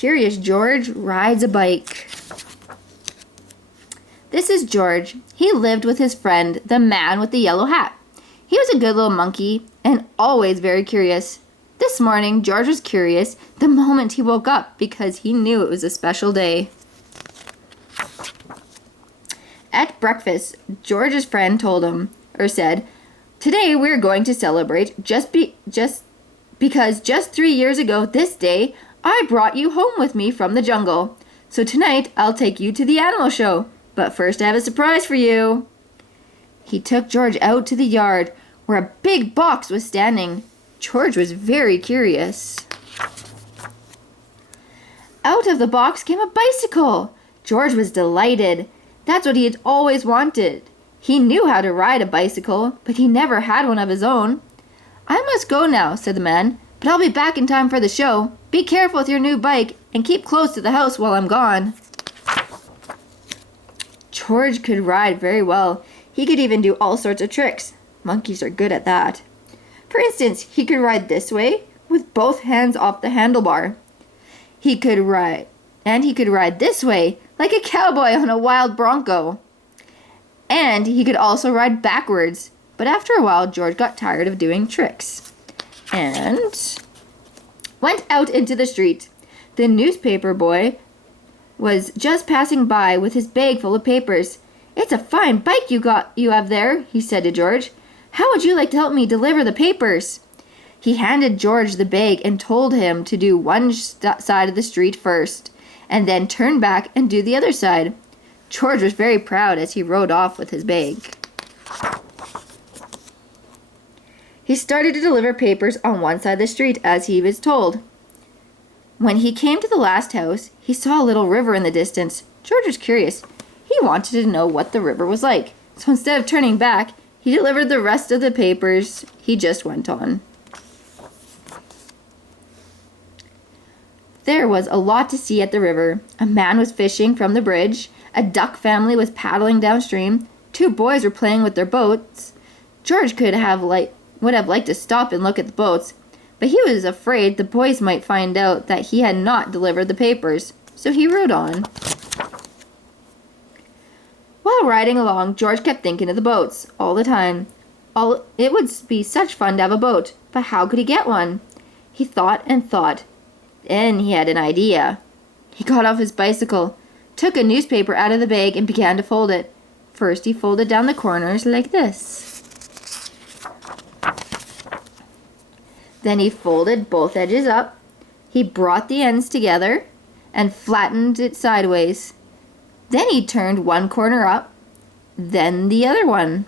Curious George rides a bike. This is George. He lived with his friend, the man with the yellow hat. He was a good little monkey and always very curious. This morning, George was curious the moment he woke up because he knew it was a special day. At breakfast, George's friend told him, or said, "Today we're going to celebrate because just 3 years ago this day, I brought you home with me from the jungle. So tonight, I'll take you to the animal show. But first I have a surprise for you." He took George out to the yard where a big box was standing. George was very curious. Out of the box came a bicycle. George was delighted. That's what he had always wanted. He knew how to ride a bicycle, but he never had one of his own. "I must go now," said the man, "but I'll be back in time for the show. Be careful with your new bike and keep close to the house while I'm gone." George could ride very well. He could even do all sorts of tricks. Monkeys are good at that. For instance, he could ride this way with both hands off the handlebar. He could ride this way like a cowboy on a wild bronco. And he could also ride backwards. But after a while, George got tired of doing tricks and went out into the street. The newspaper boy was just passing by with his bag full of papers. "It's a fine bike you have there," he said to George. "How would you like to help me deliver the papers?" He handed George the bag and told him to do one side of the street first, and then turn back and do the other side. George was very proud as he rode off with his bag. He started to deliver papers on one side of the street as he was told. When he came to the last house, he saw a little river in the distance. George was curious. He wanted to know what the river was like. So instead of turning back, he delivered the rest of the papers. He just went on. There was a lot to see at the river. A man was fishing from the bridge. A duck family was paddling downstream. 2 boys were playing with their boats. George would have liked to stop and look at the boats, but he was afraid the boys might find out that he had not delivered the papers, so he rode on. While riding along, George kept thinking of the boats all the time. It would be such fun to have a boat, but how could he get one? He thought and thought. Then he had an idea. He got off his bicycle, took a newspaper out of the bag, and began to fold it. First, he folded down the corners like this. Then he folded both edges up. He brought the ends together and flattened it sideways. Then he turned one corner up, then the other one.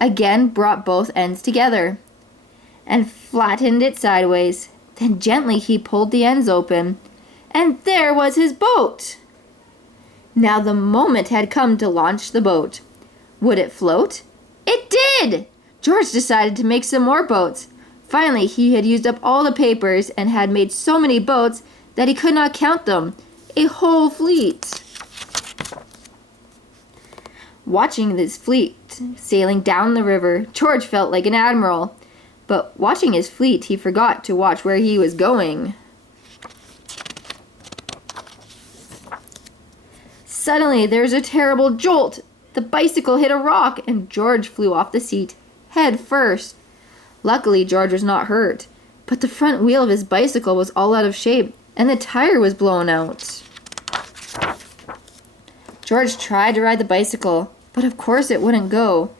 Again brought both ends together and flattened it sideways. Then gently he pulled the ends open, and there was his boat. Now the moment had come to launch the boat. Would it float? It did! George decided to make some more boats. Finally, he had used up all the papers and had made so many boats that he could not count them. A whole fleet. Watching this fleet sailing down the river, George felt like an admiral. But watching his fleet, he forgot to watch where he was going. Suddenly, there was a terrible jolt. The bicycle hit a rock, and George flew off the seat, head first. Luckily, George was not hurt, but the front wheel of his bicycle was all out of shape, and the tire was blown out. George tried to ride the bicycle, but of course it wouldn't go.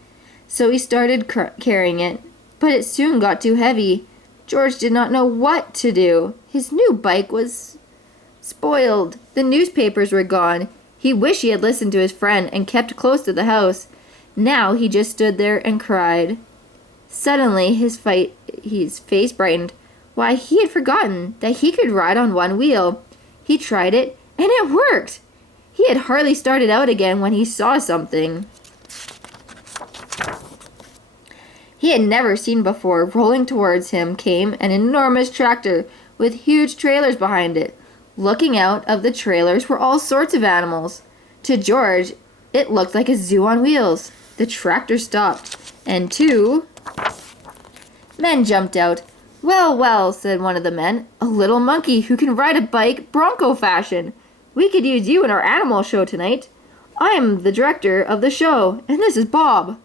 So he started carrying it, but it soon got too heavy. George did not know what to do. His new bike was spoiled. The newspapers were gone. He wished he had listened to his friend and kept close to the house. Now he just stood there and cried. Suddenly his face brightened. Why, he had forgotten that he could ride on one wheel. He tried it, and it worked. He had hardly started out again when he saw something he had never seen before. Rolling towards him came an enormous tractor with huge trailers behind it. Looking out of the trailers were all sorts of animals. To George, it looked like a zoo on wheels. The tractor stopped, and 2 men jumped out. Well, well, said one of the men, a little monkey who can ride a bike bronco fashion. We could use you in our animal show tonight. I am the director of the show, and this is Bob.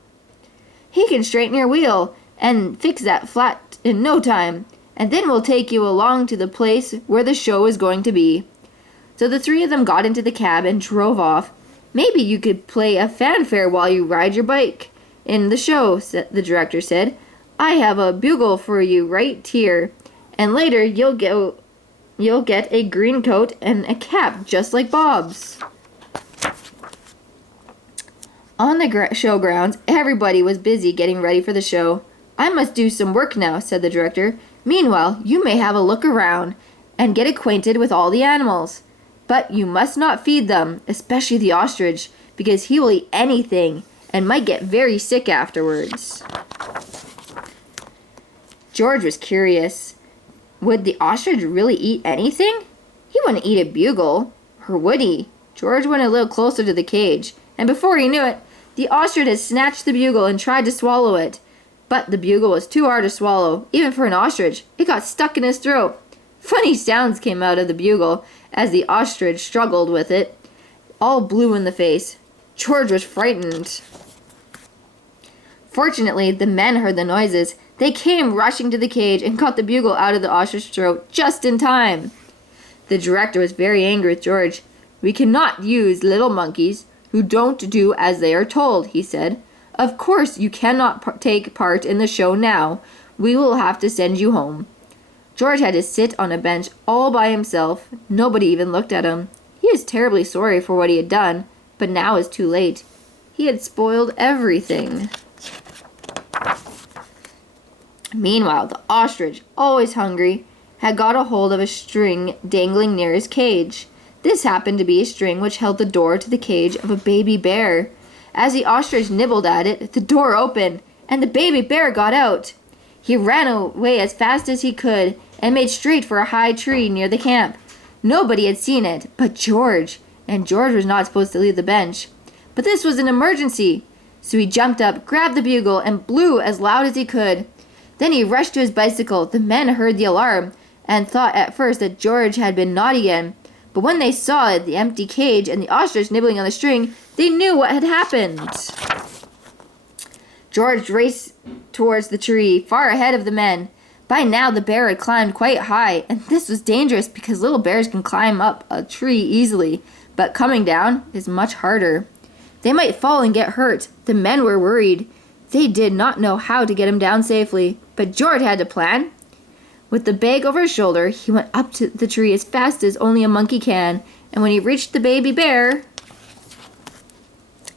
He can straighten your wheel and fix that flat in no time, and then we'll take you along to the place where the show is going to be. So the three of them got into the cab and drove off. Maybe you could play a fanfare while you ride your bike in the show, the director said. I have a bugle for you right here, and later you'll get a green coat and a cap just like Bob's. On the showgrounds, everybody was busy getting ready for the show. I must do some work now, said the director. Meanwhile, you may have a look around and get acquainted with all the animals. But you must not feed them, especially the ostrich, because he will eat anything and might get very sick afterwards. George was curious. Would the ostrich really eat anything? He wouldn't eat a bugle, or would he? George went a little closer to the cage, and before he knew it, the ostrich had snatched the bugle and tried to swallow it. But the bugle was too hard to swallow, even for an ostrich. It got stuck in his throat. Funny sounds came out of the bugle as the ostrich struggled with it, all blue in the face. George was frightened. Fortunately, the men heard the noises. They came rushing to the cage and got the bugle out of the ostrich's throat just in time. The director was very angry with George. We cannot use little monkeys who don't do as they are told, he said. Of course you cannot take part in the show now. We will have to send you home. George had to sit on a bench all by himself. Nobody even looked at him. He was terribly sorry for what he had done, but now it's too late. He had spoiled everything. Meanwhile, the ostrich, always hungry, had got a hold of a string dangling near his cage. This happened to be a string which held the door to the cage of a baby bear. As the ostrich nibbled at it, the door opened, and the baby bear got out. He ran away as fast as he could and made straight for a high tree near the camp. Nobody had seen it but George, and George was not supposed to leave the bench. But this was an emergency, so he jumped up, grabbed the bugle, and blew as loud as he could. Then he rushed to his bicycle. The men heard the alarm and thought at first that George had been naughty again. But when they saw the empty cage and the ostrich nibbling on the string, they knew what had happened. George raced towards the tree, far ahead of the men. By now the bear had climbed quite high, and this was dangerous because little bears can climb up a tree easily, but coming down is much harder. They might fall and get hurt. The men were worried. They did not know how to get him down safely, but George had a plan. With the bag over his shoulder, he went up to the tree as fast as only a monkey can, and when he reached the baby bear,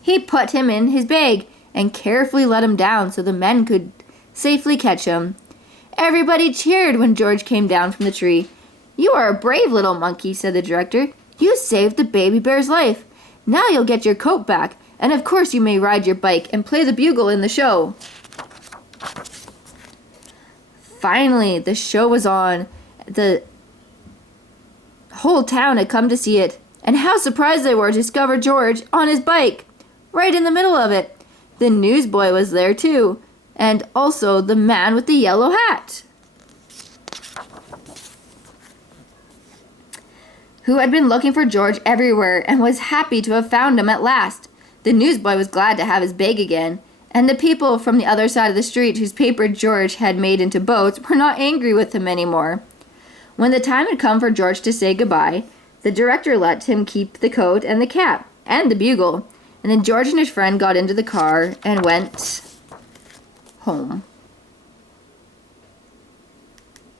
he put him in his bag and carefully let him down so the men could safely catch him. Everybody cheered when George came down from the tree. You are a brave little monkey, said the director. You saved the baby bear's life. Now you'll get your coat back, and of course you may ride your bike and play the bugle in the show. Finally, the show was on. The whole town had come to see it, and how surprised they were to discover George on his bike, right in the middle of it. The newsboy was there too, and also the man with the yellow hat, who had been looking for George everywhere and was happy to have found him at last. The newsboy was glad to have his bag again, and the people from the other side of the street whose paper George had made into boats were not angry with him anymore. When the time had come for George to say goodbye, the director let him keep the coat and the cap and the bugle, and then George and his friend got into the car and went home.